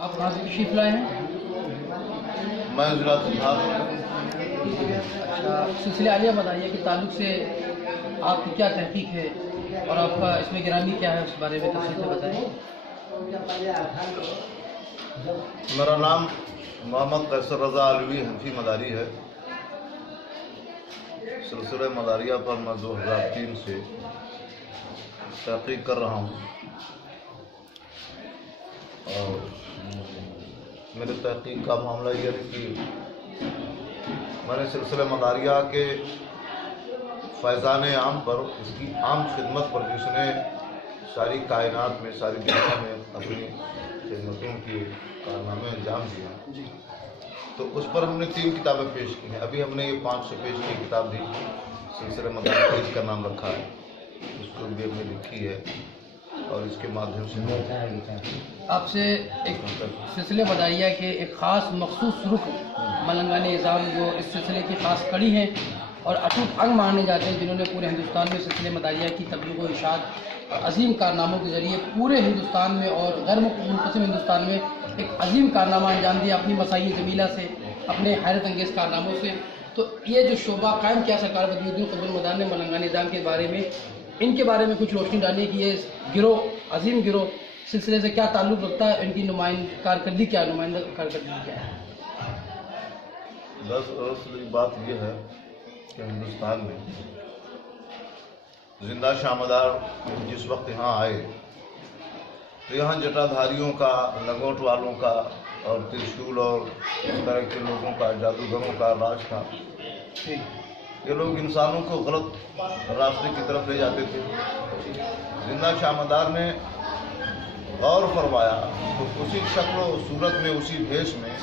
آپ کہاں سے تشریف لائے ہیں؟ میں ضلع سدھار اچھا، سلسلہ عالیہ مداریہ کے تعلق سے آپ کی کیا تحقیق ہے اور آپ کا اس میں گرامی کیا ہے، اس بارے میں تفصیل سے بتائیں۔ میرا نام محمد قیصر رضا علوی حنفی مداری ہے۔ سلسلہ مداریہ پر میں 2003 سے تحقیق کر رہا ہوں، اور میرے تحقیق کا معاملہ یہ ہے کہ میں نے سلسلہ مداریہ کے فیضان عام پر، اس کی عام خدمت پر، جس نے ساری کائنات میں، ساری دنیا میں اپنی خدمتوں کی کارنامے انجام دیا، تو اس پر ہم نے 3 کتابیں پیش کی ہیں۔ ابھی ہم نے یہ 5 سے پیش کی کتاب دی، سلسلہ مداریہ، اس کا نام رکھا ہے، اس کو بھی ہم نے لکھی ہے، اور اس کے مادھیم سے آپ سے ایک سلسلہ مداریہ کے ایک خاص مخصوص رکن ملنگان نظام، جو اس سلسلے کی خاص کڑی ہیں اور اٹوٹ انگ مانے جاتے ہیں، جنہوں نے پورے ہندوستان میں سلسلہ مداریہ کی تبلیغ و ارشاد عظیم کارناموں کے ذریعے پورے ہندوستان میں اور غیر منقسم ہندوستان میں ایک عظیم کارنامہ انجام دیا اپنی مساعی جمیلہ سے، اپنے حیرت انگیز کارناموں سے۔ تو یہ جو شعبہ قائم کیا سرکار بدی الدین قطب المدار نے ملنگان نظام کے بارے میں، ان کے بارے میں کچھ روشنی ڈالنے کی، یہ گروہ، عظیم گروہ، سلسلے سے کیا تعلق رکھتا ہے، ان کی کارکردگی کیا ہے، نمائندہ کارکردگی کیا ہے؟ دراصل بات یہ ہے کہ ہندوستان میں زندہ شامدار جس وقت یہاں آئے تو یہاں جٹا دھاریوں کا، لنگوٹ والوں کا اور ترشول اور اس طرح کے لوگوں کا، جادوگروں کا راج تھا۔ یہ لوگ انسانوں کو غلط راستے کی طرف لے جاتے تھے۔ زندہ شامدار نے غور فرمایا تو اسی شکل و صورت میں، اسی بھیش میں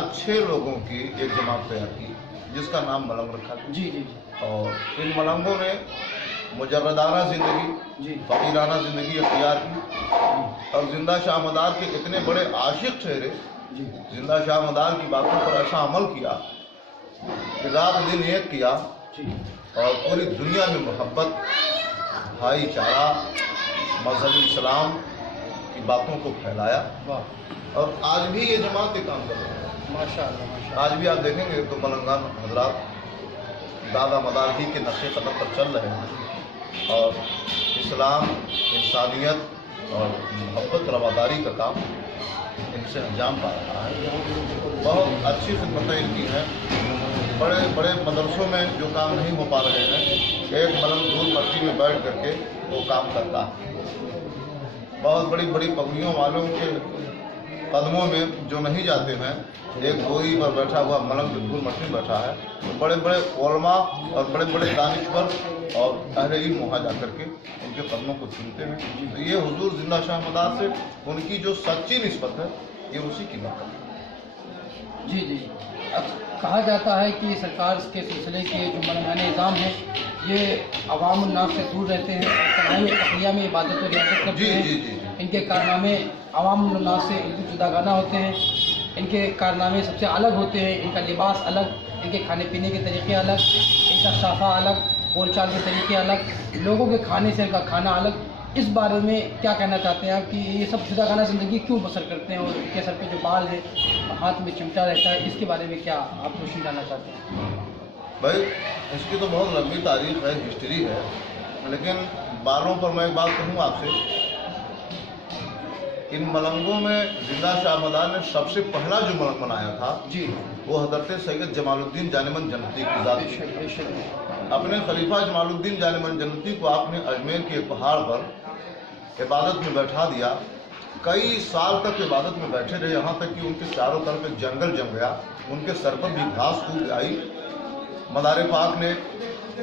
اچھے لوگوں کی ایک جماعت تیار کی، جس کا نام ملنگ رکھا گیا۔ اور ان ملنگوں نے مجردانہ زندگی، فقیرانہ زندگی اختیار کی، اور زندہ شامدار کے اتنے بڑے عاشق ٹھہرے، زندہ شامدار کی باتوں پر ایسا عمل کیا کہ رات دن ایک کیا، اور پوری دنیا میں محبت، بھائی چارہ، مذہب اسلام کی باتوں کو پھیلایا، اور آج بھی یہ جماعت کے کام کر رہے ہیں۔ ماشاءاللہ۔ آج بھی آپ دیکھیں گے تو ملنگان حضرات دادا مدار ہی کے نقش قدم پر چل رہے ہیں، اور اسلام، انسانیت اور محبت، رواداری کا کام ان سے انجام پا رہا ہے۔ بہت اچھی خدمتیں ان کی ہیں۔ بڑے بڑے مدرسوں میں جو کام نہیں ہو پا رہے ہیں، ایک ملنگ دھول مٹی میں بیٹھ کر کے وہ کام کرتا ہے۔ بہت بڑی بڑی پگڑیوں والوں کے قدموں میں جو نہیں جاتے ہیں، ایک گوئی پر بیٹھا ہوا ملنگ دھول مٹی میں بیٹھا ہے، تو بڑے بڑے علماء اور بڑے بڑے دانشور اور اہل علم وہاں جا کر کے ان کے قدموں کو چومتے ہیں۔ تو یہ حضور زندہ شامدار سے ان کی جو سچی نسبت ہے، یہ اسی کی برکت ہے۔ جی۔ اب کہا جاتا ہے کہ سرکار کے سلسلے کے جو ملنگان نظام ہیں، یہ عوام الناس سے دور رہتے ہیں، تنہائی اخلیہ میں عبادت و ریاضت کرتے ہیں۔ ان کے کارنامے عوام الناس سے جداگانہ ہوتے ہیں، ان کے کارنامے سب سے الگ ہوتے ہیں، ان کا لباس الگ، ان کے کھانے پینے کے طریقے الگ، ان کا صافہ الگ، بول چال کے طریقے الگ، لوگوں کے کھانے سے ان کا کھانا الگ۔ اس بارے میں کیا کہنا چاہتے ہیں آپ کہ یہ سب جداگانہ زندگی کیوں بسر کرتے ہیں، اور ان کے سر پہ جو بال ہے، ہاتھ میں چمٹا رہتا ہے، اس کے بارے میں کیا آپ روشنی ڈالنا چاہتے ہیں؟ بھائی، اس کی تو بہت لمبی تاریخ ہے، ہسٹری ہے، لیکن بالوں پر میں ایک بات کہوں آپ سے، ان ملنگوں میں زندہ شامدار نے سب سے پہلا جو ملنگ بنایا تھا، وہ حضرت سید جمال الدین جانمن جنتی کی ذات تھی۔ اپنے خلیفہ جمال الدین جانمن جنتی کو آپ نے اجمیر کے ایک پہاڑ پر عبادت میں بیٹھا دیا۔ کئی سال تک عبادت میں بیٹھے رہے، یہاں تک کہ ان کے چاروں طرف ایک جنگل جم گیا، ان کے سر پر بھی گھاس پھوٹ آئی۔ مدار پاک نے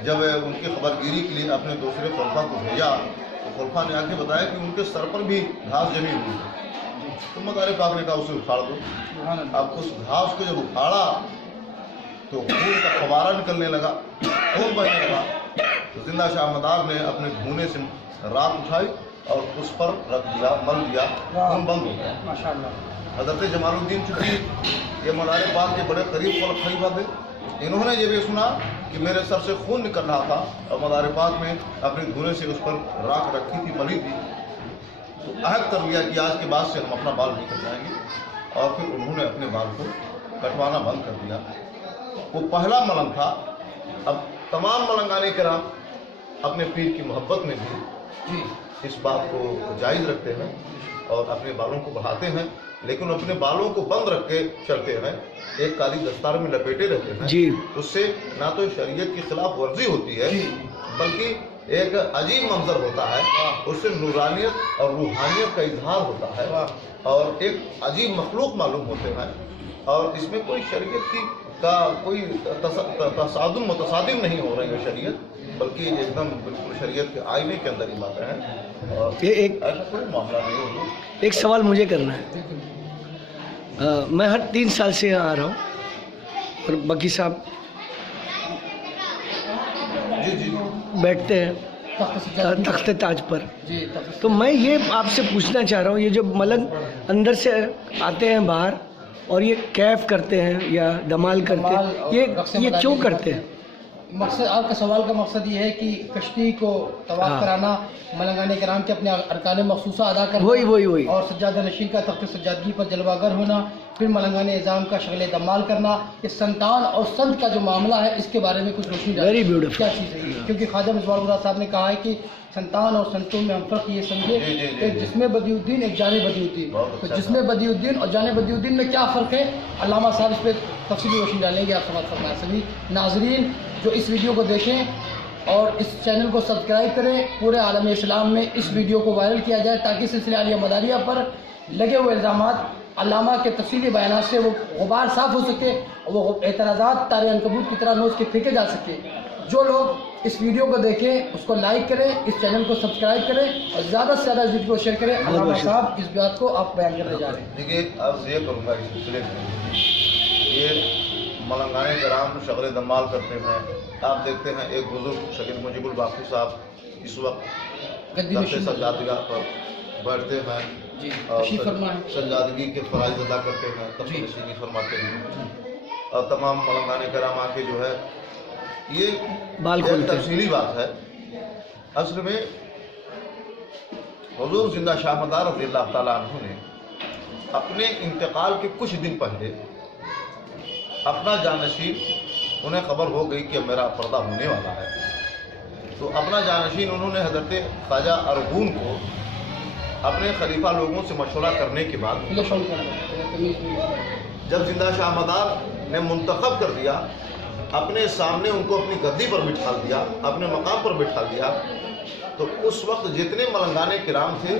جب ان کی خبرگیری کے لیے اپنے دوسرے خلفاء کو بھیجا، تو خلفاء نے آ کے بتایا کہ ان کے سر پر بھی گھاس جمی ہوئی ہے۔ تو مدار پاک نے کہا اسے اکھاڑ دو۔ اب اس گھاس کو جب اکھاڑا تو خون کا فوارہ نکلنے لگا، خون بہنے لگا، تو زندہ شامدار نے اپنے دھونے سے راکھ اٹھائی اور اس پر رکھ دیا، مل دیا، خون بند ہو گیا۔ ماشاءاللہ۔ حضرت جمال الدین چونکہ یہ مدار پاک کے بڑے قریب خلیفہ تھے، انہوں نے یہ بھی سنا کہ میرے سر سے خون نکل رہا تھا، اور مدار پاک میں اپنے دھونے سے اس پر راکھ رکھی تھی، ملی تھی، तो अहद कर लिया कि आज के बाद से हम अपना बाल नहीं कटवाएंगे, और फिर उन्होंने अपने बाल को कटवाना बंद कर दिया। वो पहला मलंग था। अब तमाम मलंगाने किराम अपने पीर की मोहब्बत में भी जी इस बात को जायज़ रखते हैं और अपने बालों को बढ़ाते हैं, लेकिन अपने बालों को बंद रख के चलते हैं, एक काली दस्तार में लपेटे रहते हैं जी। उससे ना तो शरीयत की खिलाफ वर्जी होती है, बल्कि एक अजीब मंजर होता है, उससे नूरानियत और रूहानियत का इजहार होता है और एक अजीब मखलूक मालूम होते हैं। और इसमें कोई शरीयत की का कोई तसादुम नहीं हो रही है शरीयत, बल्कि एकदम बिल्कुल शरीयत के आईने के अंदर ही बातें हैं और ये एक ऐसा कोई मामला नहीं हो। एक सवाल मुझे करना है। मैं हर 3 साल से यहाँ आ रहा हूँ और बकी साहब जी जी बैठते हैं तख्त ताज पर। जी तो मैं ये आपसे पूछना चाह रहा हूँ, ये जो मलंग अंदर से आते हैं बाहर और ये कैफ करते हैं या दमाल करते हैं, ये क्यों करते हैं? मकसद, आपका सवाल का मकसद ये है कि कश्ती को तवाफ हाँ। कराना, मलंगाने कराम के अपने अरकान मखसूसा अदा करना, वही और सज्जादा नशीन का तख्त सज्जादगी पर जलवागर होना, फिर मलंगाने निज़ाम का शगल दमाल करना, ये संतान और संत का जो मामला है इसके बारे में कुछ रोशनी डालें। Very beautiful. क्या चीज़ है ये? क्योंकि ख्वाजा मिसबाह खुदा साहब ने कहा है कि संतान और संतों में हम फ़र्क ये समझे, जी, जी, जी, एक जिस्म बदिउद्दीन, एक जाने बदिउद्दीन। बहुत तो अच्छा जिस्म बदिउद्दीन और जाने बदिउद्दीन में क्या फ़र्क है, अल्लामा साहब इस पर तफसीली रोशनी डालेंगे। आप समाज फरमाएं। सभी नाजरीन जो इस वीडियो को देखें और इस चैनल को सब्सक्राइब करें, पूरे आलम इस्लाम में इस वीडियो को वायरल किया जाए ताकि सिलसिला आलिया मदारिया पर लगे हुए इल्ज़ामात अल्लामा के तफसीली बयानात से वो गुबार साफ़ हो सके और वो एतराज़ात तारे अनकबूत की तरह नोच के फेंके जा सके। जो लोग इस वीडियो को देखें उसको लाइक करें, इस चैनल को सब्सक्राइब करें और ज़्यादा से ज़्यादा इस वीडियो को शेयर करें। अल्लामा साहब इस बात को आप बयान करने जा रहे हैं। देखिए, अर्ज़ ये करूँगा इस सिलसिले में, ये मलंगाने कराम शगल दमाल करते हैं। आप देखते हैं एक बुजुर्ग शहीद मुजीबुल बाकी साहब इस वक्त तख्ते सज्जादगी पर बैठते हैं जी, और तशरीफ फरमाएं। सज्जादगी के फ़राइज़ अदा करते हैं, तख्ते नशीनी फरमाते हैं और तमाम मलंगाने कराम आके जो है ये बाल एक खोलते हैं। तफसीली बात है। असल में हुज़ूर जिंदा शाह मदार रज़ियल्लाहु ताला अन्हु ने अपने इंतकाल के कुछ दिन पहले अपना जानशीन, उन्हें खबर हो गई कि मेरा पर्दा होने वाला है, तो अपना जानशीन उन्होंने हज़रत ख्वाजा अरगून को अपने खलीफा लोगों से मशवरा करने के बाद जब जिंदा शाह मदार ने मुंतखब कर दिया, अपने सामने उनको अपनी गद्दी पर बिठा दिया, अपने मकाम पर बिठा दिया, तो उस वक्त जितने मलंगाने किराम थे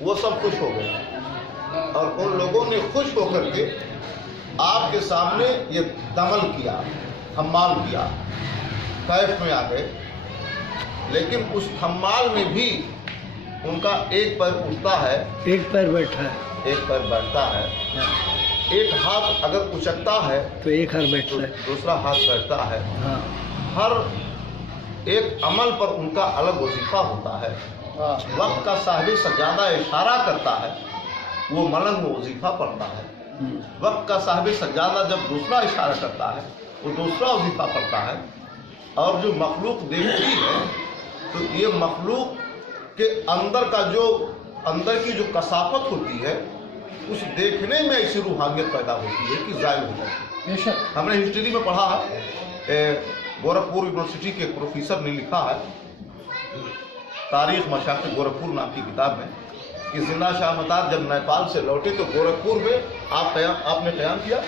वो सब खुश हो गए और उन लोगों ने खुश होकर के आपके सामने ये दमल किया, थम्माल किया, कैफ में आ गए। लेकिन उस थम्माल में भी उनका एक पैर उठता है, एक पैर बैठा है, एक पैर बैठता है, एक हाथ अगर उचकता है तो एक हाथ तो बैठता है। दूसरा हाथ बैठता है। हाँ हर एक अमल पर उनका अलग वजीफा होता है। वक्त का साहिब सज्जादा इशारा करता है, वो मलंग वो वजीफा पढ़ता है। वक्त का साहिब सज्जादा जब दूसरा इशारा करता है वो दूसरा वजीफा पढ़ता है। और जो मखलूक देखती है तो ये मखलूक के अंदर का जो अंदर की जो कसाफत होती है उस देखने में ऐसी रूहानियत पैदा होती है कि ज़ाहिर हो जाती है। बेशक हमने हिस्ट्री में पढ़ा है, गोरखपुर यूनिवर्सिटी के एक प्रोफेसर ने लिखा है तारीख मशाक़ गोरखपुर नाम की किताब में कि जिंदा शाह मदार जब नेपाल से लौटे तो गोरखपुर में आपने क़याम किया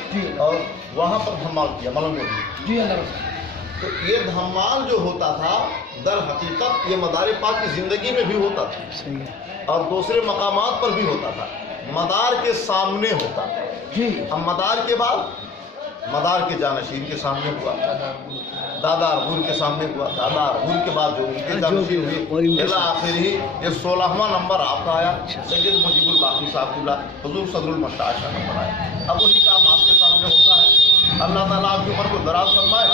और वहाँ पर धमाल किया, मलंग में। जी अल्लाह। तो ये धमाल जो होता था दर हकीकत ये मदार पाक की ज़िंदगी में भी होता था सही है। और दूसरे मकामात पर भी होता था। मदार के सामने होता था जी अब मदार के बाद मदार के जानशीन के सामने हुआ, दादा अरगून के सामने हुआ, दादा अरगून के बाद जो उनके जानशीन हुए, आखिर ही ये 16वां नंबर आपका आया, सैयद मुजीबुल बाकी साहब हुजूर सदरुल मस्ताशा नंबर आया। अब वही काम आपके सामने होता है। अल्लाह ताला आपकी उम्र को दराज फरमाए,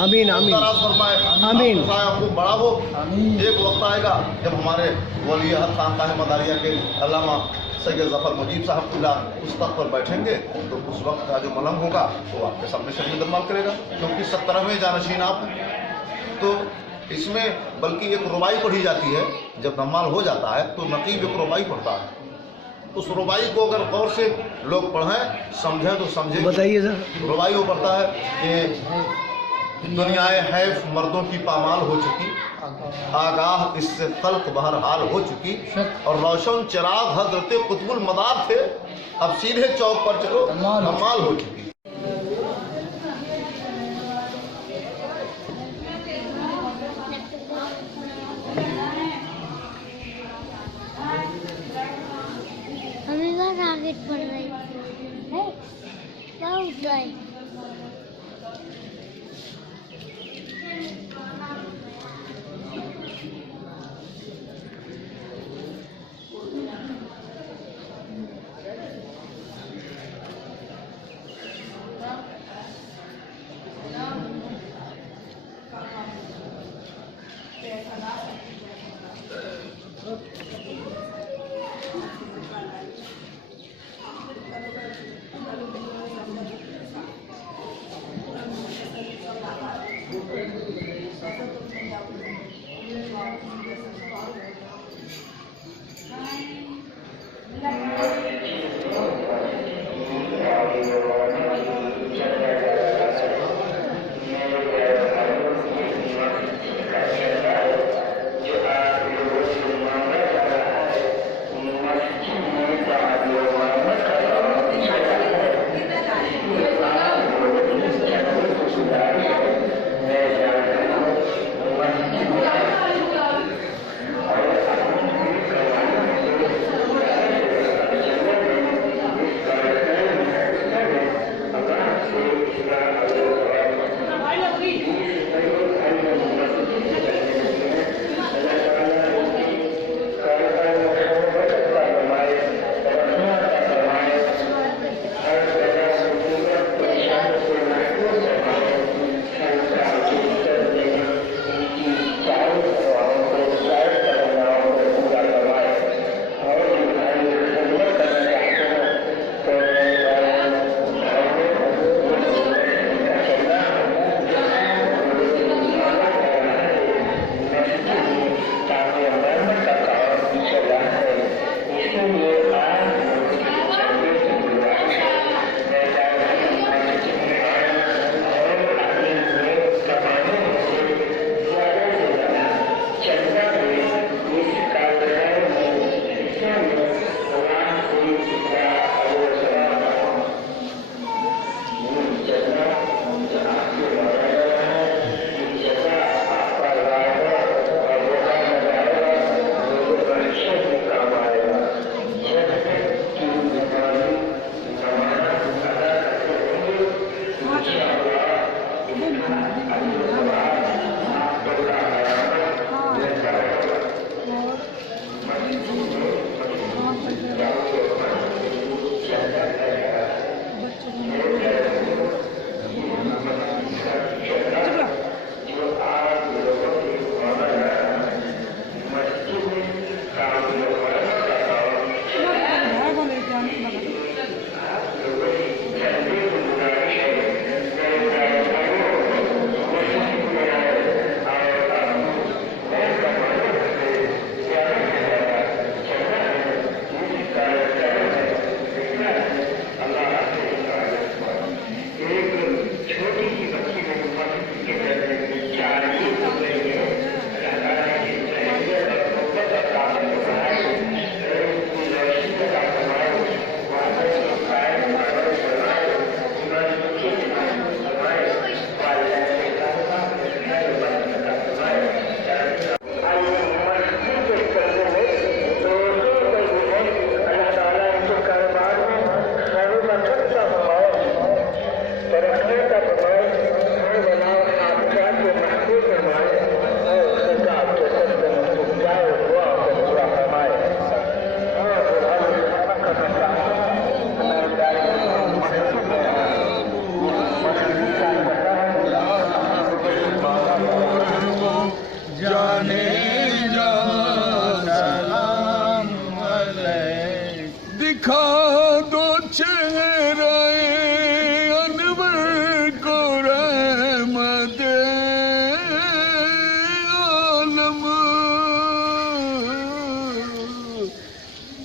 आमीन आमीन दराज फरमाए, आमीन। खूब बड़ा हो। एक वक्त आएगा जब हमारे वली अहद खानकाह मदारिया के अल्लामा सैयद ज़फ़र मुजीब साहब उस तख्त पर बैठेंगे तो उस वक्त का जो मलंग होगा वो आपके सामने शरीर दमाल करेगा, क्योंकि 17वें जानशीन आप हैं। तो इसमें बल्कि एक रुबाई पढ़ी जाती है। जब धम्माल हो जाता है तो नकीब एक रुबाई पढ़ता है। उस रुबाई को अगर गौर से लोग पढ़ें, समझें तो समझें। बताइए सर। रुबाई वो पढ़ता है कि दुनियाए हैफ मर्दों की पामाल हो चुकी, आगाह इससे खल्क बहरहाल हो चुकी, और रोशन चिराग हजरत कुतुबुल मदार थे, अब सीधे चौक पर चलो धम्माल हो चुकी। हमेशा कागज पढ़ रही है, क्या होता है?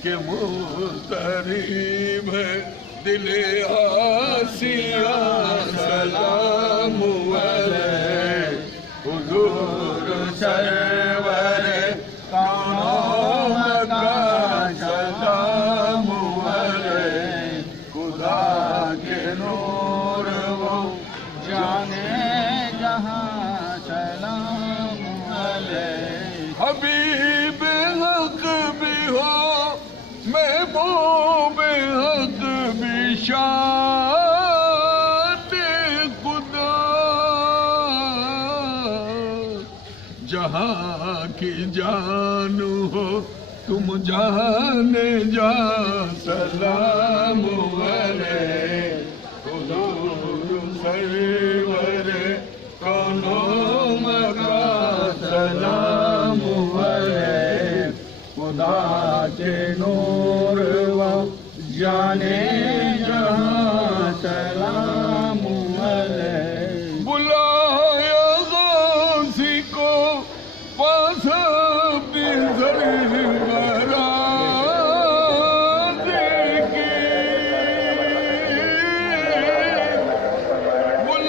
کہ مضطرب ہے دل آسیہ سلام علیہ حضور سرور کونوں مکان سلام علیہ خدا کے نور وہ جانے جہاں سلام علیہ حبیب حق بھی ہو محبوب حق بھی شاد خدا جہاں کی جان ہو تم جانے جا سلام علیہ حضور سرور کونوں مکان سلام علیہ خدا کے نور و جانے جہاں سلام علیہ بلایا غازی کو پاس بزر برات کی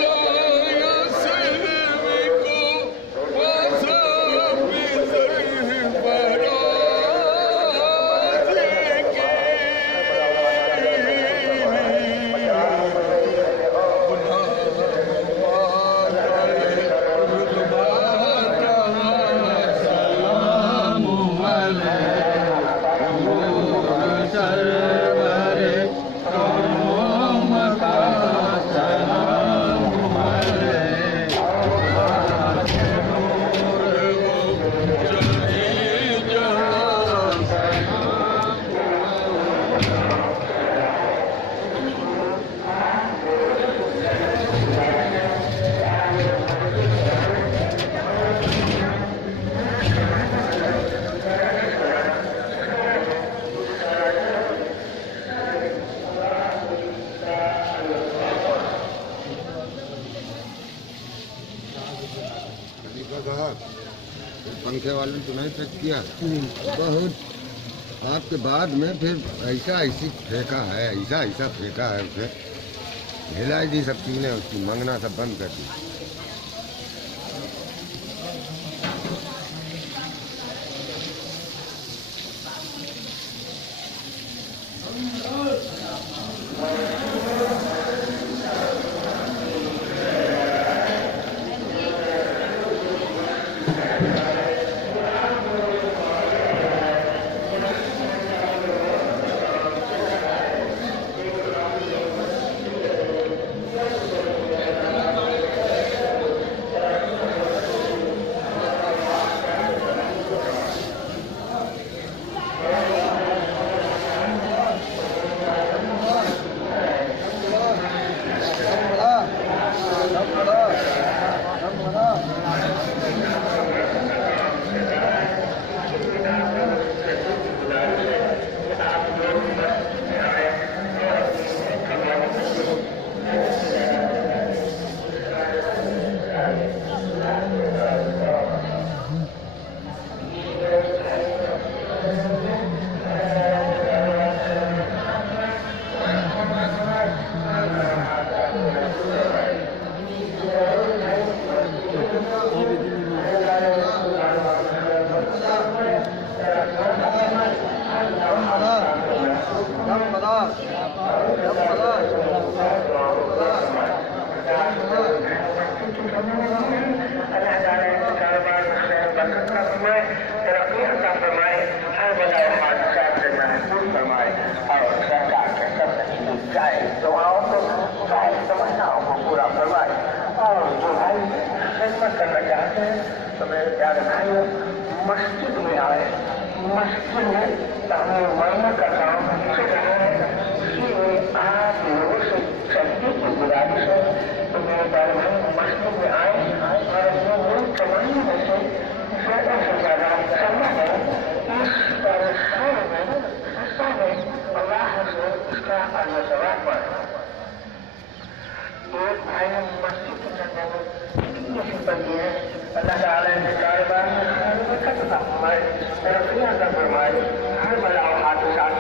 بلایا سلوی کو پاس بزر برات کی पंखे वाले ने तो नहीं फेंक किया बहुत आपके बाद में फिर ऐसा ऐसी फेंका है ऐसा फेंका है उसे हिलाई दी सब चीज़ें उसकी मंगना सब बंद कर दी مسجد میں آئے مسجد میں تعمیر مرمر کا کام چل رہا ہے اسی میں آپ لوگوں سے چلنے کی گزارش ہے تو میرے بھائی مسجد میں آئے اور اپنے ملک کمانے میں سے زیادہ سے زیادہ چلنا ہے اس پریشان میں حصہ میں اللہ سے اس کا اللہ ثواب پائے ایک بھائی مسجد کے چلنے میں بندی ہے اللہ تعالیٰ کے کاروبار میں فرمائے ترقیاں کا فرمائے ہر بلا و حادثات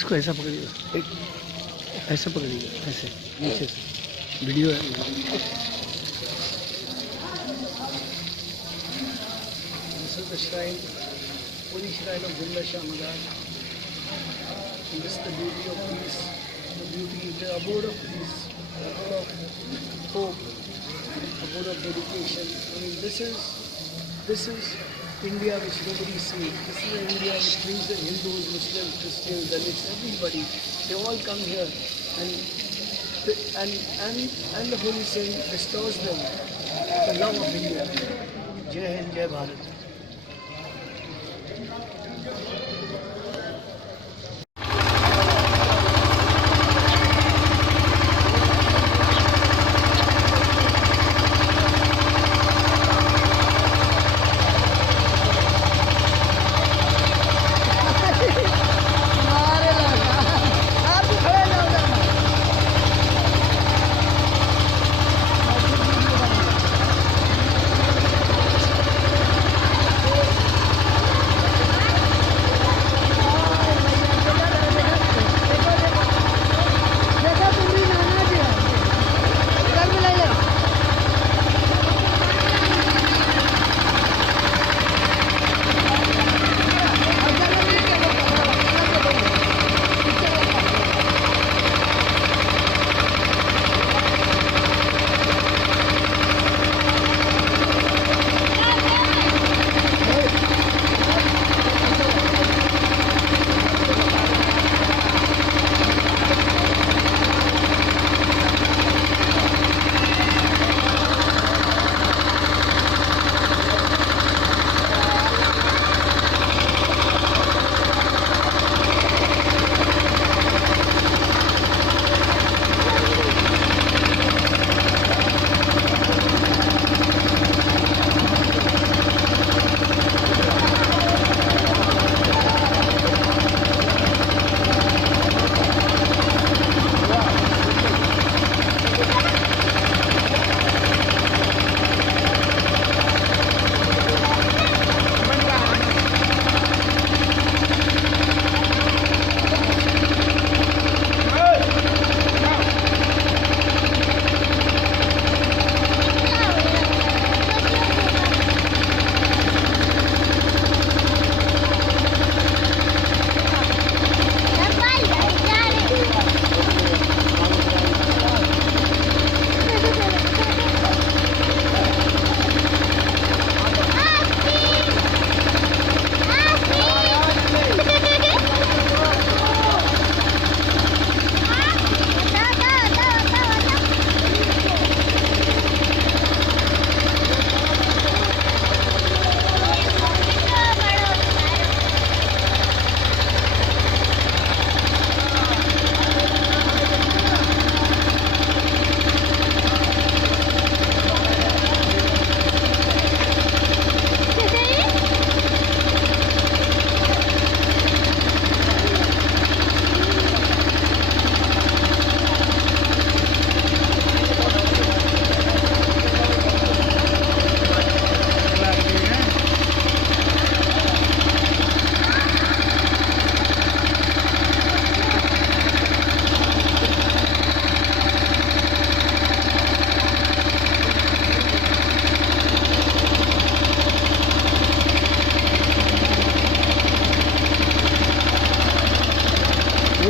इसको ऐसा पकड़िएगा, एक ऐसा पकड़िएगा, ऐसे नीचे से वीडियो है। This is the shrine, holy shrine of Bulla Shah Maharaj. And this is the beauty of peace, the beauty, the abode of peace, the abode of hope, abode of dedication. I mean, this is India which nobody sees. This is the India which brings the Hindus, Muslims, Christians, Dalits, everybody. They all come here, and the Holy Saint bestows them the love of India. Jai Hind, Jai Bharat.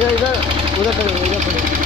इधर इधर उधर खड़े हो, इधर खड़े हो।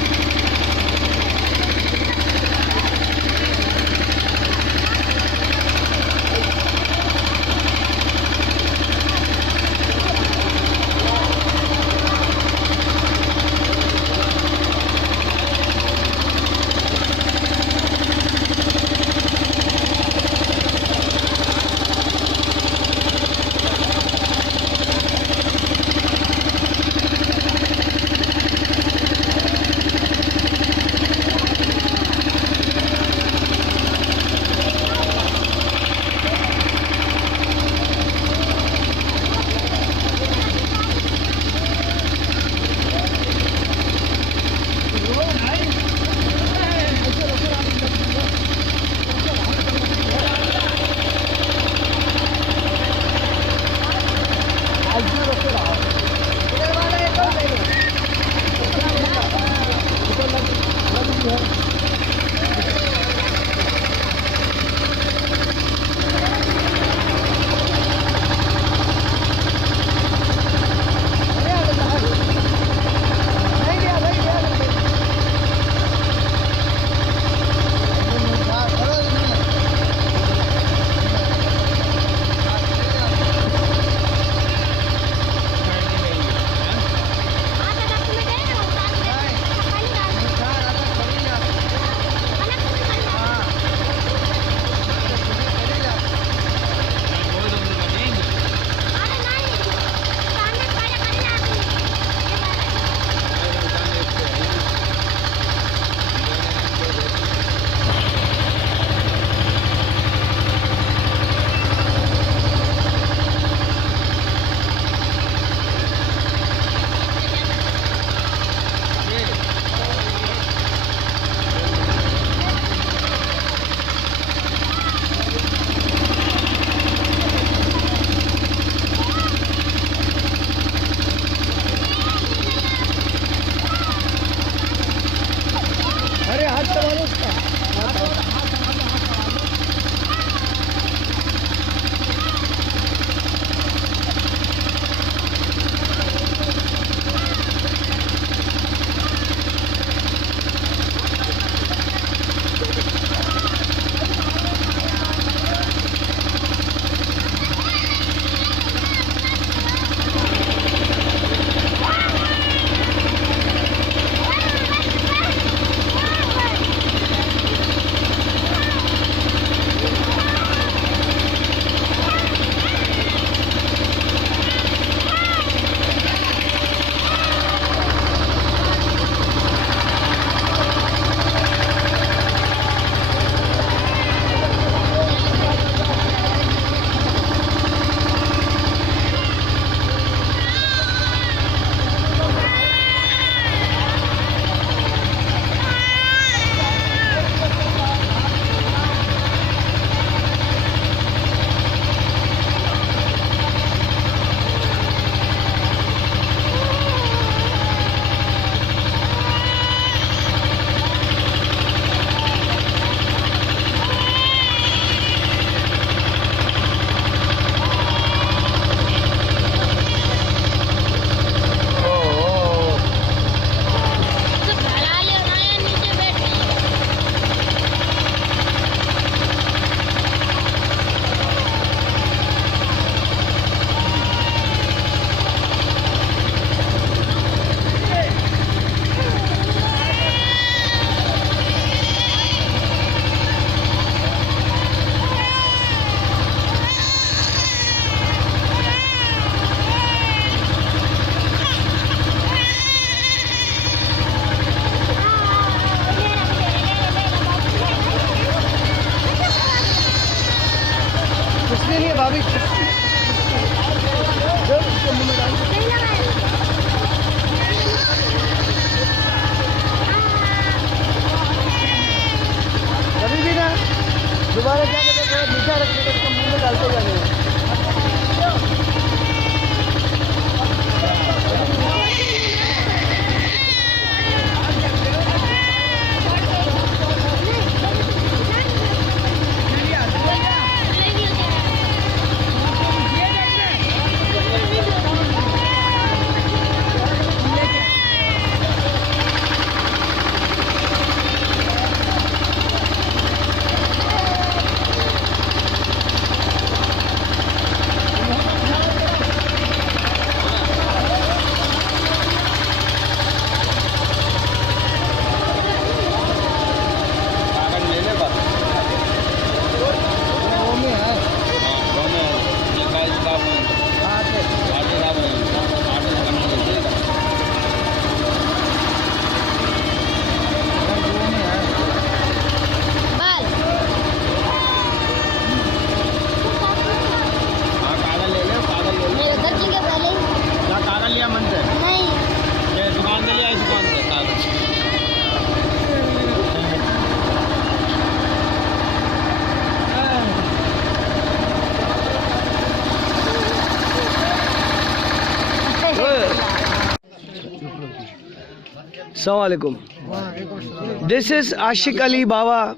Assalamu alaikum. This is Ashik Ali Baba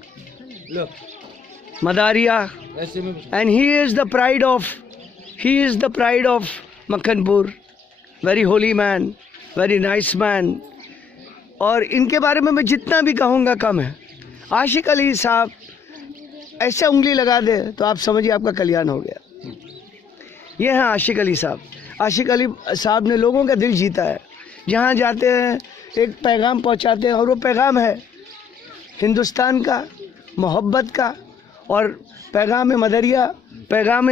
Madaria, and he is the pride of Makhanpur. Very holy man, very nice man. اور ان کے بارے میں جتنا بھی کہوں گا کم ہے. عاشق علی صاحب ایسے انگلی لگا دے تو آپ سمجھیے آپ کا کلیان ہو گیا. یہ ہیں عاشق علی صاحب. عاشق علی صاحب نے لوگوں کا دل جیتا ہے. جہاں جاتے ہیں ایک پیغام پہنچاتے ہیں، اور وہ پیغام ہے ہندوستان کا، محبت کا، اور پیغام مدریہ، پیغام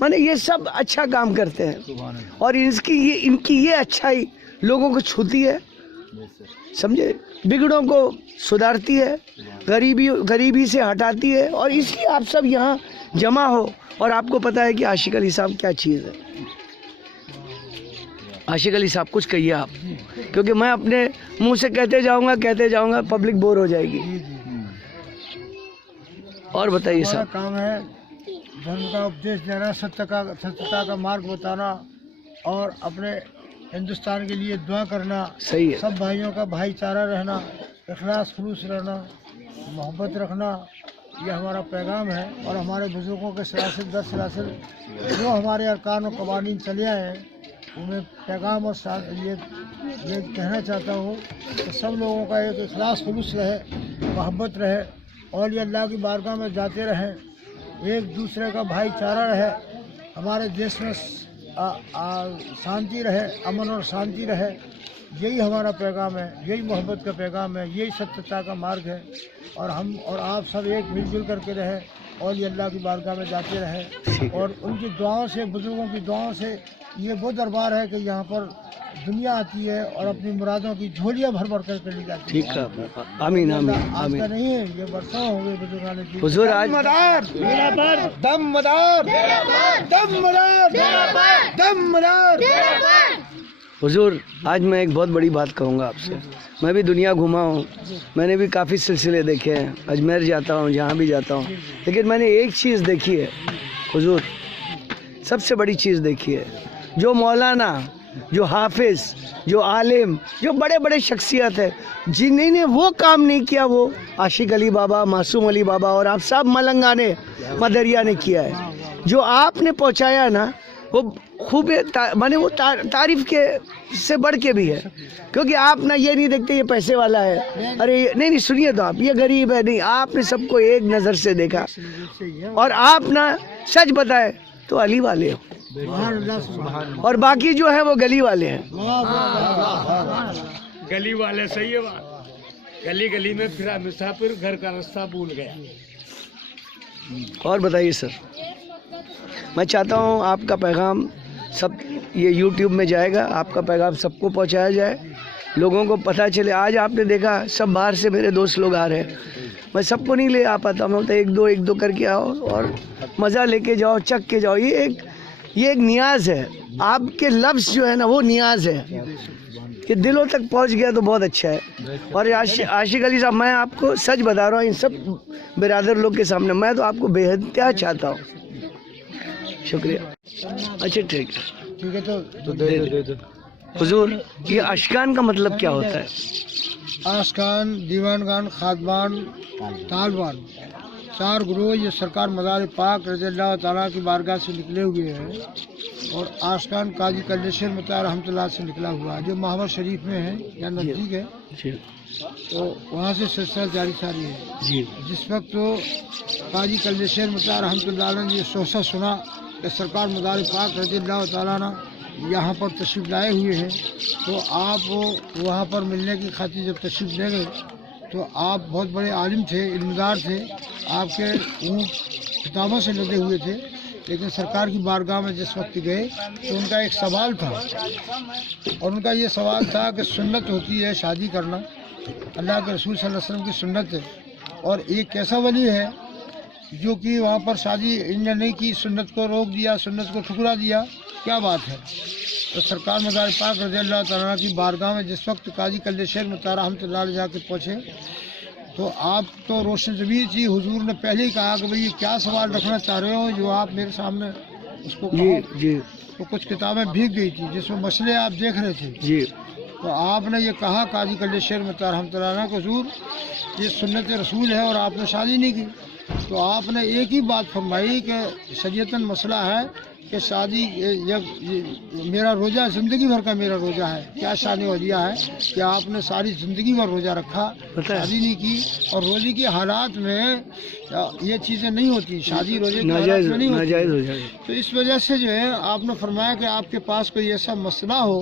مانے یہ سب اچھا کام کرتے ہیں. اور ان کی یہ اچھائی لوگوں کو چھوتی ہے، سمجھے، بگڑوں کو سدھارتی ہے، غریبی سے ہٹاتی ہے. اور اس لیے آپ سب یہاں جمع ہو. اور آپ کو پتہ ہے کہ عاشق علی صاحب کیا چیز ہے. عاشق علی صاحب کچھ کہیے آپ، کیونکہ میں اپنے منہ سے کہتے جاؤں گا پبلک بور ہو جائے گی. اور بتائیے صاحب. کام ہے دھرم کا اپدیش دینا، ستیہ کا مارگ بتانا، اور اپنے ہندوستان کے لیے دعا کرنا. صحیح ہے. سب بھائیوں کا بھائی چارہ رہنا، اخلاص خلوص رہنا، محبت رکھنا، یہ ہمارا پیغام ہے. اور ہمارے بزرگوں کے سلاسل در سلاسل جو ہمارے ارکان و قوانین چلے آئے ہیں، انہیں پیغام اور یہ کہنا چاہتا ہوں کہ سب لوگوں کا ایک اخلاص خلوص رہے، محبت رہے، اولیاء اللہ کی بارگاہ میں جاتے رہیں، ایک دوسرے کا بھائی چارہ رہے، ہمارے دیش میں شانتی رہے، امن اور شانتی رہے. یہی ہمارا پیغام ہے، یہی محبت کا پیغام ہے، یہی ستیہ کا مارگ ہے. اور ہم اور آپ سب ایک مل جل کر کے رہیں، اولیاء اللہ کی بارگاہ میں جاتے رہیں. اور ان کی دعاؤں سے، بزرگوں کی دعاؤں سے یہ وہ دربار ہے کہ یہاں پر دنیا آتی ہے اور اپنی مرادوں کی جھولیاں بھر بھر کر لی جاتی ہے. ٹھیک ہے. آمین آمین آمین. کا نہیں ہے، یہ برسوں ہو گئے بزرگان کی. حضور آج دم مدار، دم مدار، دم مدار. حضور آج میں ایک بہت بڑی بات کہوں گا آپ سے. میں بھی دنیا گھوما ہوں، میں نے بھی کافی سلسلے دیکھے ہیں، اجمیر جاتا ہوں، جہاں بھی جاتا ہوں، لیکن میں نے ایک چیز دیکھی ہے حضور، سب سے بڑی چیز دیکھی ہے. جو مولانا، جو حافظ، جو عالم، جو بڑے بڑے شخصیت ہے، جنہیں نے وہ کام نہیں کیا، وہ عاشق علی بابا، معصوم علی بابا اور آپ سب ملنگانے مدریہ نے کیا ہے. جو آپ نے پہنچایا نا، وہ خوب مانے وہ تعریف کے سے بڑھ کے بھی ہے. کیونکہ آپ نا یہ نہیں دیکھتے یہ پیسے والا ہے، ارے نہیں سنیے تو آپ، یہ غریب ہے، نہیں، آپ نے سب کو ایک نظر سے دیکھا. اور آپ نا سچ بتائے تو علی والے ہو، اور باقی جو ہے وہ گلی والے ہیں. گلی والے صحیح ہے بات. گلی گلی میں پھرا مسافر، گھر کا راستہ بھول گیا. اور بتائیے سر. میں چاہتا ہوں آپ کا پیغام سب یہ یوٹیوب میں جائے گا، آپ کا پیغام سب کو پہنچایا جائے، لوگوں کو پتہ چلے. آج آپ نے دیکھا سب باہر سے میرے دوست لوگ آ رہے ہیں، میں سب کو نہیں لے آ پاتا. میں بولتا ایک دو کر کے آؤ اور مزہ لے کے جاؤ، چک کے جاؤ. یہ ایک نیاز ہے. آپ کے لفظ جو ہے نا وہ نیاز ہے کہ دلوں تک پہنچ گیا تو بہت اچھا ہے. اور عاشق علی صاحب، میں آپ کو سچ بتا رہا ہوں، ان سب برادر لوگ کے سامنے میں تو آپ کو بے حد چاہتا ہوں. شکریہ. اچھا ٹھیک ہے تو دے دو. حضور یہ اشکان کا مطلب کیا ہوتا ہے؟ آشکان، دیوان گان، خادبان، طالبان، 4 گروہ یہ سرکار مزار پاک رضی اللہ تعالیٰ کی بارگاہ سے نکلے ہوئے ہیں. اور آشکان قاضی کلیشور مطالعہ رحمۃ اللہ سے نکلا ہوا ہے، جو محمد شریف میں ہے یا نزدیک ہے، تو وہاں سے سلسلہ جاری ساری ہے. جس وقت تو قاضی کلیشور مطالعہ رحمۃ اللہ علیہ نے یہ سوسہ سنا کہ سرکار مزار پاک رضی اللہ تعالیٰ نے یہاں پر تشریف لائے ہوئے ہیں، تو آپ وہاں پر ملنے کی خاطر جب تشریف لے گئے تو آپ بہت بڑے عالم تھے، علمدار تھے، آپ کے اونٹ کتابوں سے لدے ہوئے تھے. لیکن سرکار کی بارگاہ میں جس وقت گئے تو ان کا ایک سوال تھا، اور ان کا یہ سوال تھا کہ سنت ہوتی ہے شادی کرنا، اللہ کے رسول صلی اللہ علیہ وسلم کی سنت ہے، اور ایک ایسا ولی ہے جو کہ وہاں پر شادی ان نے نہیں کی، سنت کو روک دیا، سنت کو ٹھکرا دیا، کیا بات ہے؟ تو سرکار مزار پاک رضی اللہ تعالیٰ کی بارگاہ میں جس وقت قاضی کلیشور مطالعہ رحمۃ اللہ علیہ جا کے پہنچے تو آپ تو روشن ضمیر تھی. حضور نے پہلے ہی کہا کہ بھئی یہ کیا سوال رکھنا چاہ رہے ہو جو آپ میرے سامنے اس کو کہو. تو کچھ کتابیں بھیگ گئی تھی جس میں مسئلے آپ دیکھ رہے تھے. तो आपने ये कहा काजी कल्लेश्वर मतार रहमतुल्लाह को हुजूर ये सुन्नत रसूल है और आपने शादी नहीं की, तो आपने एक ही बात फरमाई कि शरीयतन मसला है कि शादी जब मेरा रोज़ा ज़िंदगी भर का मेरा रोज़ा है, क्या शान वलिया है कि आपने सारी ज़िंदगी भर रोज़ा रखा, शादी नहीं की। और रोज़े के हालात में ये चीज़ें नहीं होती, शादी रोज़े के हालात में नहीं होती। तो इस वजह से जो है आपने फरमाया कि आपके पास कोई ऐसा मसला हो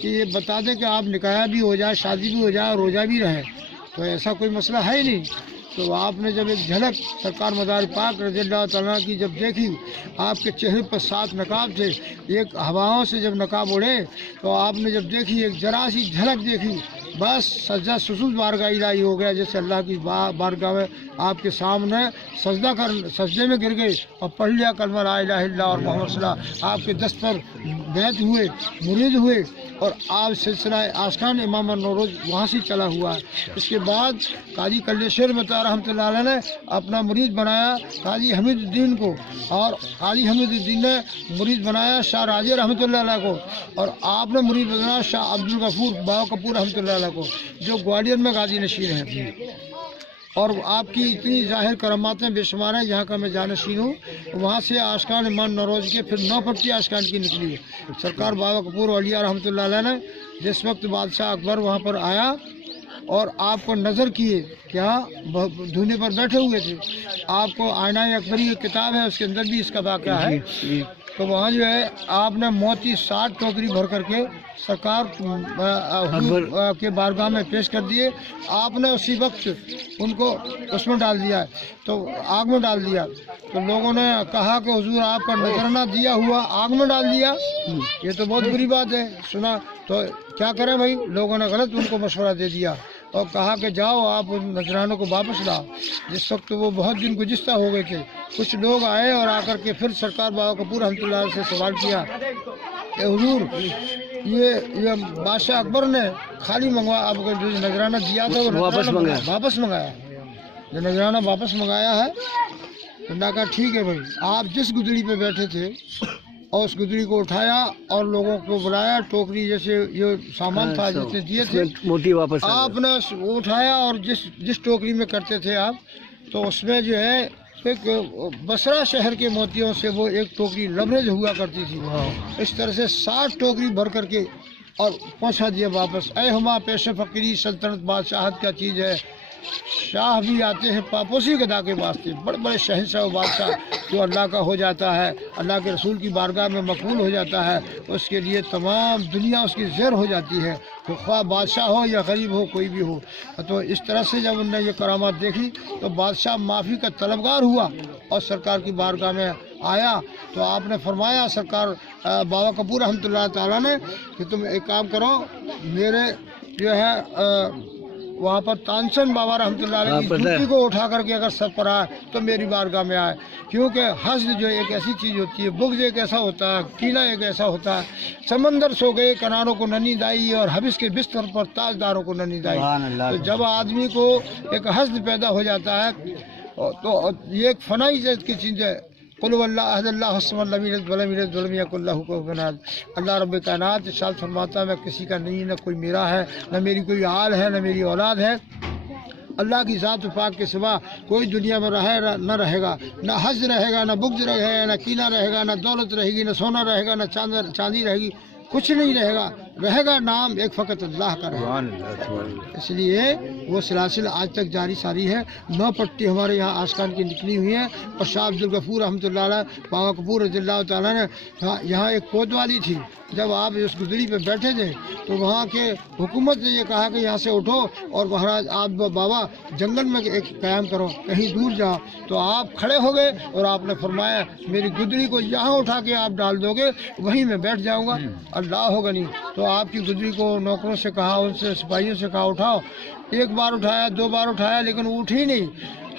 कि ये बता दें कि आप निकाह भी हो जाए, शादी भी हो जाए और रोज़ा भी रहे, तो ऐसा कोई मसला है ही नहीं। तो आपने जब एक झलक सरकार मदार पाक रज़ियल्लाहु तआला की जब देखी, आपके चेहरे पर 7 नकाब थे, एक हवाओं से जब नकाब उड़े तो आपने जब देखी एक जरा सी झलक देखी, बस सजदा सुजूद बारगाह इलाही हो गया, जैसे अल्लाह की बारगाह में आपके सामने सजदे में गिर गए और पढ़ लिया कलमा ला इलाहा इल्लल्लाह और मोहम्मद सल्लल्लाहु आपके दस्त पर बैत हुए, मुरीद हुए और आप सिलसिला आस्कान इमाम नौरोज वहाँ से चला हुआ है। इसके बाद काजी कल्लेश्वर मतार रहमतुल्लाह अलैह ने अपना मुरीद बनाया काजी हमीदुद्दीन को, और काजी हमीदुद्दीन ने मुरीद बनाया शाह राजे रहमतुल्लाह अलैह को, और आपने मुरीद बनाया शाह अब्दुल गफूर बाबा कपूर रहमतुल्लाह अलैह को, जो ग्वालियर में गाजी नशीन है। और आपकी इतनी ज़ाहिर करामातें बेशुमार हैं, यहाँ का मैं जानशीन हूँ। वहाँ से आशकान इमाम नौरोज के फिर 9 पट्टी आशकान की निकली है। सरकार बाबा कपूर औलिया रहमतुल्लाह अलैह ने जिस वक्त बादशाह अकबर वहाँ पर आया और आपको नज़र किए, क्या धुने पर बैठे हुए थे, आपको आईना अकबरी एक किताब है उसके अंदर भी इसका वाक़या है। तो वहाँ जो है आपने मोती 60 टोकरी भर करके सरकार के बारगाह में पेश कर दिए। आपने उसी वक्त उनको उसमें डाल दिया, तो आग में डाल दिया। तो लोगों ने कहा कि हुजूर आपका नजराना दिया हुआ आग में डाल दिया, ये तो बहुत बुरी बात है। सुना तो क्या करें भाई, लोगों ने गलत उनको मशवरा दे दिया और कहा कि जाओ आप उन नजरानों को वापस लाओ। जिस वक्त वो बहुत दिन गुज़िश्ता हो गए थे, कुछ लोग आए और आकर के फिर सरकार बाबा कपूर रहमतुल्लाह से सवाल किया कि हुजूर ये बादशाह अकबर ने खाली मंगवा आपको जो नजराना दिया था वो वापस मंगाया, जो नजराना वापस मंगाया है। तो ना कहा ठीक है भाई, आप जिस गुदड़ी पे बैठे थे और उस गुदड़ी को उठाया और लोगों को बुलाया, टोकरी जैसे ये सामान था जिसने दिए थे मोती वापस आपने उठाया, और जिस टोकरी में करते थे आप, तो उसमें जो है एक बसरा शहर के मोतियों से वो एक टोकरी लबरेज हुआ करती थी। इस तरह से 60 टोकरी भर करके और पहुंचा दिया वापस। ऐ हमा पेशे फकीरी सल्तनत बादशाहत क्या चीज़ है, शाह भी आते हैं पापोसी गदा के वास्ते। बड़े बड़े शहंशाह बादशाह जो अल्लाह का हो जाता है, अल्लाह के रसूल की बारगाह में मकबूल हो जाता है, उसके लिए तमाम दुनिया उसकी ज़ेर हो जाती है, तो ख्वाह बादशाह हो या गरीब हो कोई भी हो। तो इस तरह से जब उन्होंने ये करामात देखी तो बादशाह माफ़ी का तलबगार हुआ और सरकार की बारगाह में आया। तो आपने फरमाया सरकार बाबा कपूर रहमतुल्लाह ताला ने कि तुम एक काम करो, मेरे जो है वहाँ पर तानसेन बाबा रहमतुल्लाह अलैह की जूती को उठा करके अगर सब पर आए तो मेरी बारगाह में आए। क्योंकि हस्द जो एक ऐसी चीज़ होती है, बुग़्ज़ एक ऐसा होता है, कीना एक ऐसा होता है। समंदर सो गए किनारों को ननी दाई और हबिस के बिस्तर पर ताजदारों को ननी दाई। तो जब आदमी को एक हस्द पैदा हो जाता है तो ये एक फनाई की चीज़ है। अल्लाह रब्बे कायनात इरशाद फरमाता है मैं किसी का नहीं, न कोई मेरा है, न मेरी कोई आल है, न मेरी औलाद है। अल्लाह की ज़ात पाक के सिवा कोई दुनिया में न रहेगा, न हज रहेगा, न बुग़्ज़ रहेगा, न कीना रहेगा, न दौलत रहेगी, न सोना रहेगा, न चांदी रहेगी, कुछ नहीं रहेगा। रहेगा नाम एक फ़कत अल्लाह का रहेगा। इसलिए वो सिलसिला आज तक जारी सारी है। 9 पट्टी हमारे यहाँ आशकान की निकली हुई है। और शाह अब्दुल गफूर रहमतुल्लाह अलैह बाबा कपूर रज़ियल्लाहु ताला ने यहाँ एक कोतवाली थी, जब आप उस गुदड़ी पे बैठे थे तो वहाँ के हुकूमत ने ये कहा कि यहाँ से उठो और महाराज आप बाबा जंगल में एक क़याम करो, कहीं दूर जाओ। तो आप खड़े हो गए और आपने फरमाया मेरी गुदड़ी को यहाँ उठा के आप डाल दोगे वहीं मैं बैठ जाऊँगा, अल्लाह होगा नहीं। तो आपकी गुदड़ी को नौकरों से कहा, उनसे सिपाहियों से कहा उठाओ। एक बार उठाया, 2 बार उठाया, लेकिन उठी नहीं।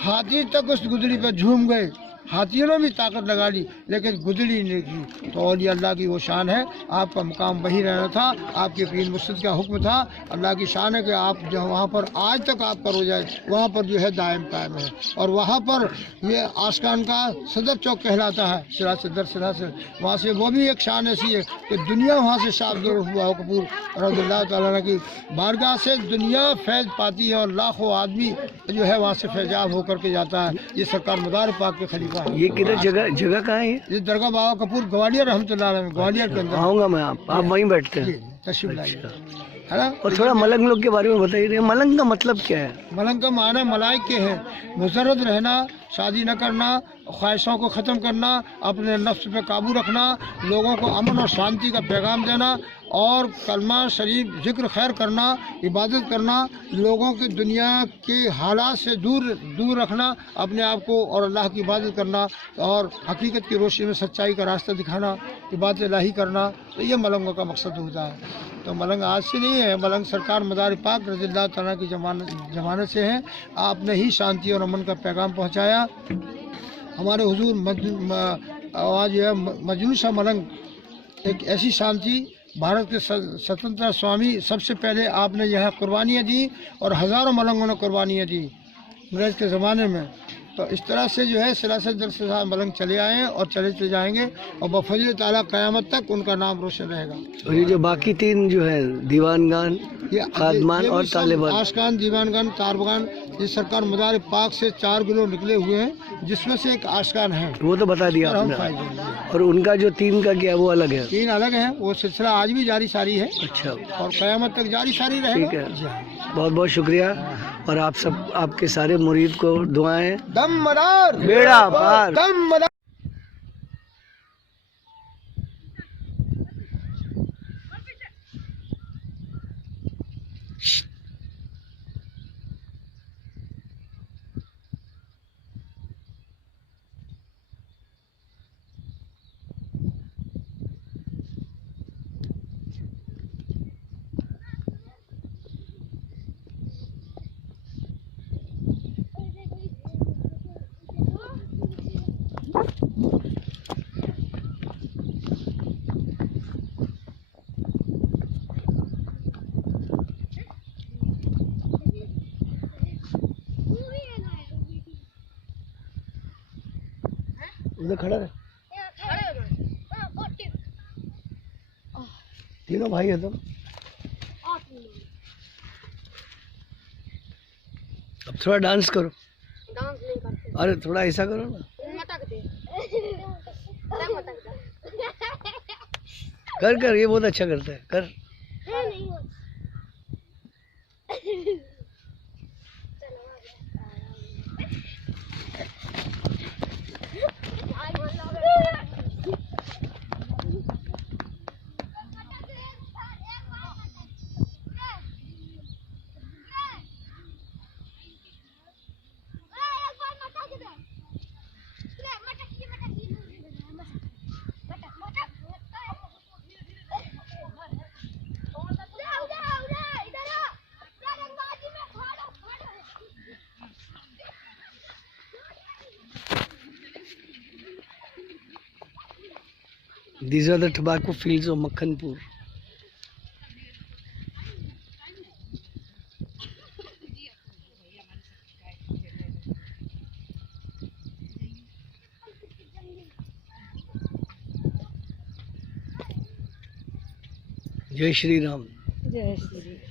हाथी तक उस गुदड़ी पर झूम गए हाथियों ने भी ताकत लगा ली लेकिन गुजरी नहीं की। तो औलिया अल्लाह की वो शान है, आपका मुकाम वही रहना था, आपके पीर मुर्शिद का हुक्म था। अल्लाह की शान है कि आप जो वहाँ पर आज तक आपका रोजा है वहाँ पर जो है दायम कायम है। और वहाँ पर ये आशकान का सदर चौक कहलाता है, सिरा से दर सिरा से, वहाँ से वो भी एक शान ऐसी है कि दुनिया वहाँ से शाह अब्दुल कपूर रज़ियल्लाहु ताला अन्हु की बारगाह से दुनिया फैज़ पाती है और लाखों आदमी जो है वहाँ से फैजाब होकर के जाता है। ये सरकार मदार पाक के खलीफा है। ये किधर जगह कहाँ है? ये दरगाह बाबा कपूर ग्वालियर रहमतुल्लाह अलैह, ग्वालियर के अंदर। आऊँगा मैं, आप वहीं बैठते हैं? तशरीफ लाइए, है ना। और थोड़ा मलंग लोग के बारे में बताइए, मलंग का मतलब क्या है? मलंग का माना मलाइक के हैं, मुजर्रद रहना, शादी न करना, ख्वाहिशों को ख़त्म करना, अपने नफ्स पे काबू रखना, लोगों को अमन और शांति का पैगाम देना और कलमा शरीफ जिक्र खैर करना, इबादत करना, लोगों की दुनिया के हालात से दूर रखना अपने आप को और अल्लाह की इबादत करना और हकीकत की रोशनी में सच्चाई का रास्ता दिखाना, इबादत इलाही करना। तो ये मलंगों का मकसद होता है। तो मलंग आज से नहीं है, मलंग सरकार मदार पाक रज़ियल्लाहु ताला की जमानत से है। आपने ही शांति और अमन का पैगाम पहुँचाया। हमारे हुजूर आज जो है मजनू सा मलंग एक ऐसी शांति, भारत के स्वतंत्रता स्वामी, सबसे पहले आपने यहाँ कुर्बानियाँ दी और हज़ारों मलंगों ने कुर्बानियाँ दी अंग्रेज़ के ज़माने में। तो इस तरह से जो है सिलसिला दर सिलसिला मलंग चले आए हैं और चले जाएंगे और बफज़ल ताला क़यामत तक उनका नाम रोशन रहेगा। और ये जो बाकी तीन जो है दीवानगान, खादमान और तालिबान, आशकान, दीवानगान, तारबान, ये सरकार मदार पाक से 4 गिरोह निकले हुए हैं जिसमें से एक आशकान है, वो तो बता दिया आपने। और उनका जो 3 का क्या वो अलग है? 3 अलग है, वो सिलसिला आज भी जारी सारी है। अच्छा, और क़यामत तक जारी सारी रहेगा। ठीक है, बहुत बहुत शुक्रिया। और आप सब, आपके सारे मुरीद को दुआएं। दम मदार बेड़ा पार, दम मदार। उधर खड़ा रहे, तीनों भाई है तुम। अब थोड़ा डांस करो। डांस नहीं करते। अरे थोड़ा ऐसा करो ना, कर ये बहुत अच्छा करता है, कर। These are the tobacco fields of Makhanpur. जय श्री राम। जय श्री राम।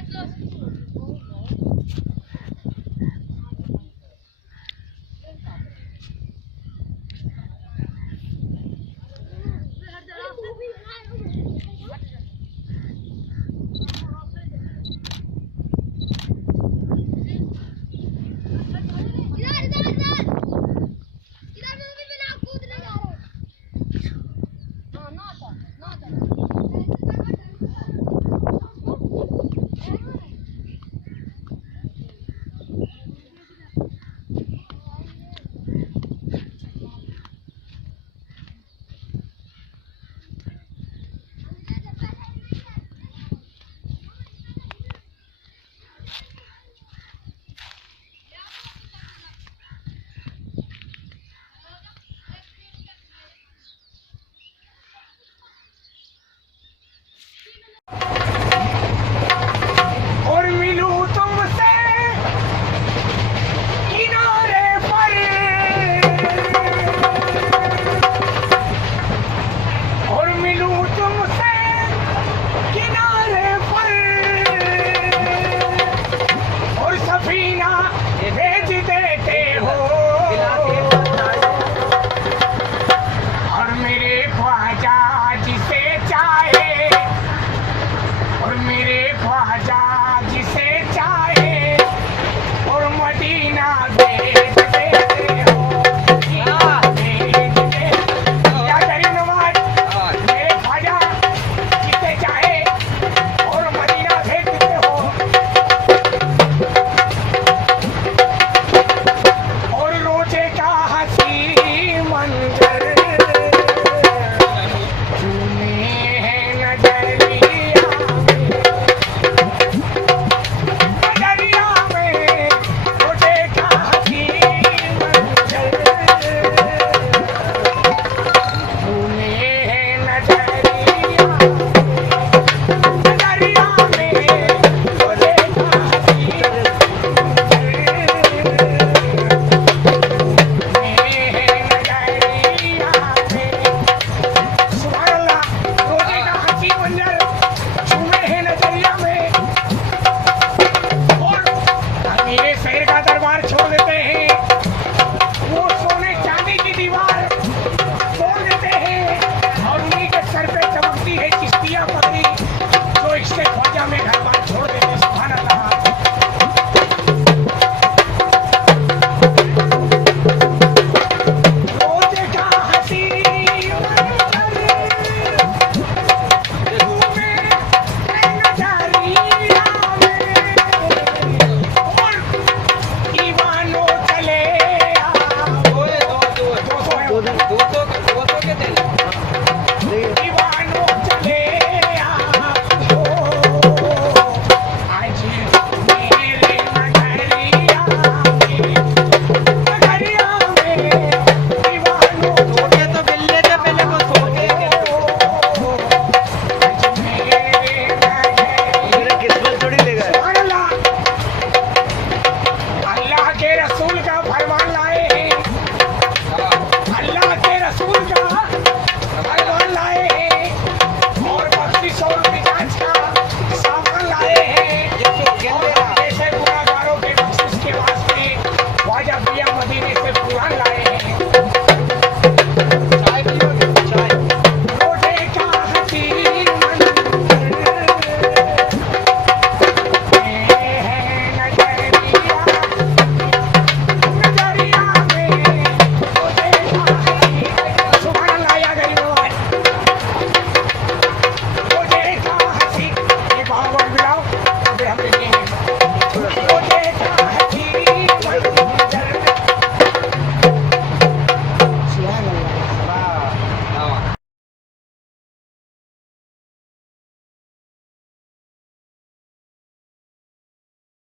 बैठ लो